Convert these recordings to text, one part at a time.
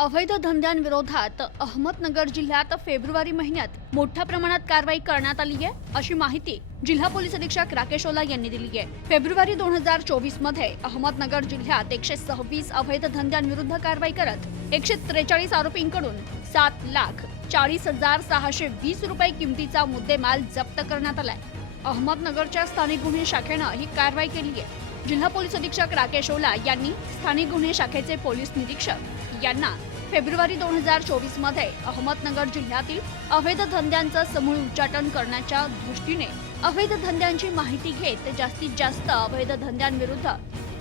अवैध धंद्यांविरोधात अहमदनगर जिल्ह्यात फेब्रुवारी महिन्यात मोठ्या प्रमाणात कारवाई करण्यात आली आहे अशी माहिती जिल्हा पोलीस अधीक्षक राकेश ओला यांनी दिली आहे. फेब्रुवारी दोन हजार चोवीसमध्ये अहमदनगर जिल्ह्यात एकशे सव्वीस अवैध धंद्यांविरुद्ध कारवाई करत एकशे त्रेचाळीस आरोपींकडून सात लाख चाळीस हजार सहाशे वीस रुपये किमतीचा मुद्देमाल जप्त करण्यात आलाय. अहमदनगरच्या स्थानिक गुन्हे शाखेनं ही कारवाई केली आहे. जिल्हा पोलीस अधीक्षक राकेश ओला यांनी स्थानिक गुन्हे शाखेचे पोलीस निरीक्षक यांना फेब्रुवारी दोन हजार चोवीसमध्ये अहमदनगर जिल्ह्यातील अवैध धंद्यांचं समूळ उच्चाटन करण्याच्या दृष्टीने अवैध धंद्यांची माहिती घेत जास्तीत जास्त अवैध धंद्यांविरुद्ध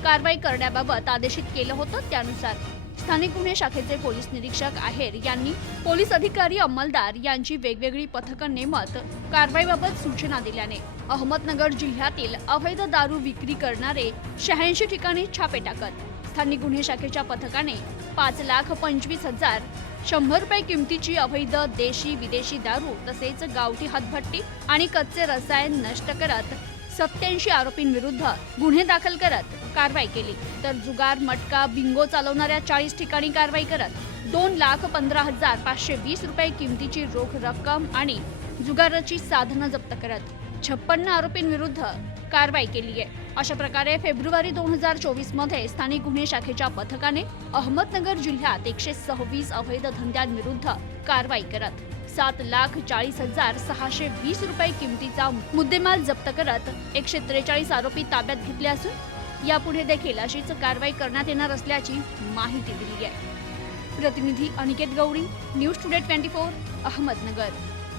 कारवाई करण्याबाबत आदेशित केलं होतं त्यानुसार. स्थानिक गुन्हे शाखेचे पोलीस निरीक्षक आहेर यांनी पोलीस अधिकारी अंमलदार यांची वेगवेगळी पथकं नेमत कारवाईबाबत सूचना दिल्याने अहमदनगर जिल्ह्यातील अवैध दारू विक्री करणारे शहाऐंशी ठिकाणी छापे टाकत स्थानिक गुन्हे शाखेच्या पथकाने पाच लाख पंचवीस हजार शंभर रुपये किमतीची अवैध देशी विदेशी दारू तसेच गावठी हातभट्टी आणि कच्चे रसायन नष्ट करत सत्याऐंशी आरोपींविरुद्ध गुन्हे दाखल करत कारवाई केली. तर जुगार मटका बिंगो चालवणाऱ्या चाळीस ठिकाणी कारवाई करत दोन लाख पंधरा हजार पाचशे वीस रुपये किमतीची रोख रक्कम आणि जुगाराची साधनं जप्त करत छप्पन्न आरोपींविरुद्ध कारवाई केली आहे. अशा प्रकारे फेब्रुवारी दोन हजार चोवीसमध्ये स्थानिक गुन्हे शाखेच्या पथकाने अहमदनगर जिल्ह्यात एकशे सव्वीस अवैध धंद्यांविरुद्ध कारवाई करत सात लाख चाळीस हजार सहाशे वीस रुपये किमतीचा मुद्देमाल जप्त करत एकशे त्रेचाळीस आरोपी ताब्यात घेतले असून यापुढे देखील अशीच कारवाई करण्यात येणार असल्याची माहिती दिली आहे. प्रतिनिधी Aniket Gauri news today twenty four Ahmednagar.